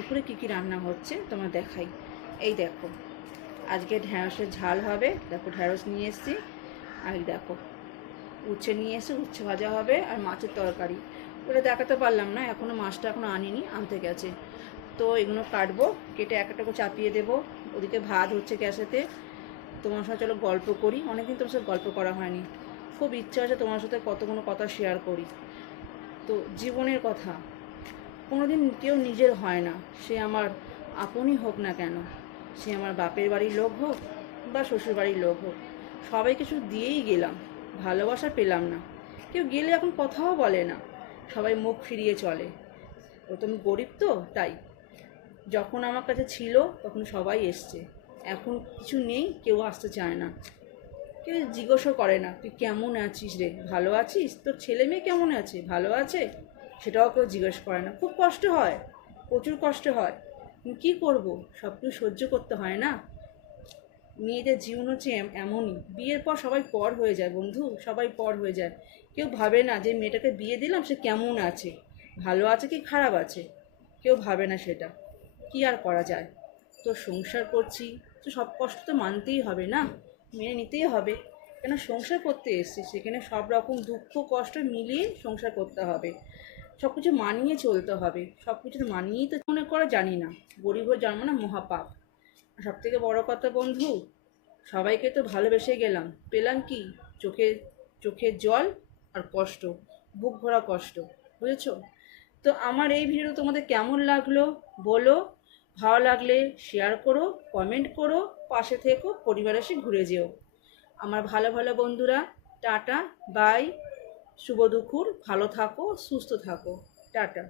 দুপুরে কী কী রান্না হচ্ছে তোমার দেখাই। এই দেখো, আজকে ঢ্যাঁড়সের ঝাল হবে। দেখো ঢ্যাঁড়স নিয়ে এসেছি, আর দেখো উচ্ছে নিয়ে এসে উচ্ছে ভাজা হবে, আর মাছের তরকারি। ওটা দেখাতে পারলাম না, এখনও মাছটা এখনও আনিনি, আনতে গেছে। তো এগুলো কাটবো, কেটে এক একটা করে চাপিয়ে দেবো। ওদিকে ভাত হচ্ছে গ্যাসেতে। তোমার সাথে চলো গল্প করি, অনেকদিন তোমার সাথে গল্প করা হয়নি। খুব ইচ্ছা আছে তোমার সাথে কতগুলো কথা শেয়ার করি। তো জীবনের কথা কোনোদিন কেউ নিজের হয় না, সে আমার আপনই হোক না কেন, সে আমার বাপের বাড়ির লোক হোক বা শ্বশুর বাড়ির লোক হোক, সবাইকে শুধু দিয়েই গেলাম, ভালোবাসা পেলাম না। কেউ গেলে এখন কথাও বলে না, সবাই মুখ ফিরিয়ে চলে। ও তো আমি গরিব, তো তাই যখন আমার কাছে ছিল তখন সবাই এসছে, এখন কিছু নেই, কেউ আসতে চায় না। কেউ জিজ্ঞাসা করে না তুই কেমন আছিস রে, ভালো আছিস, তোর ছেলে মেয়ে কেমন আছে, ভালো আছে, সেটাও কেউ জিজ্ঞেস করে না। খুব কষ্ট হয়, প্রচুর কষ্ট হয়, কী করবো, সব কিছু সহ্য করতে হয় না। মেয়েদের জীবন হচ্ছে এমনই, বিয়ের পর সবাই পর হয়ে যায় বন্ধু, সবাই পর হয়ে যায়। কেউ ভাবে না যে মেয়েটাকে বিয়ে দিলাম সে কেমন আছে, ভালো আছে কি খারাপ আছে, কেউ ভাবে না সেটা। কি আর করা যায়, তো সংসার করছি, তো সব কষ্ট তো মানতেই হবে না, মেনে নিতেই হবে। কেন সংসার করতে এসছি, সেখানে সব রকম দুঃখ কষ্ট মিলিয়ে সংসার করতে হবে, সব কিছু মানিয়ে চলতে হবে। সব কিছু মানিয়েই তো মনে করা জানি না, গরিব হয়ে জন্ম না মহাপাপ। সব থেকে বড় কথা বন্ধু, সবাইকে তো ভালোবেসে গেলাম, পেলাম কি, চোখে চোখের জল আর কষ্ট, বুক ভরা কষ্ট, বুঝেছো? তো আমার এই ভিডিও তোমাদের কেমন লাগলো বলো, ভালো লাগলে শেয়ার করো, কমেন্ট করো, পাশে থেকো, পরিবারের সাথে ঘুরে যেও। আমার ভালো ভালো বন্ধুরা, টাটা, বাই, শুভ দুপুর, ভালো থাকো, সুস্থ থাকো, টাটা।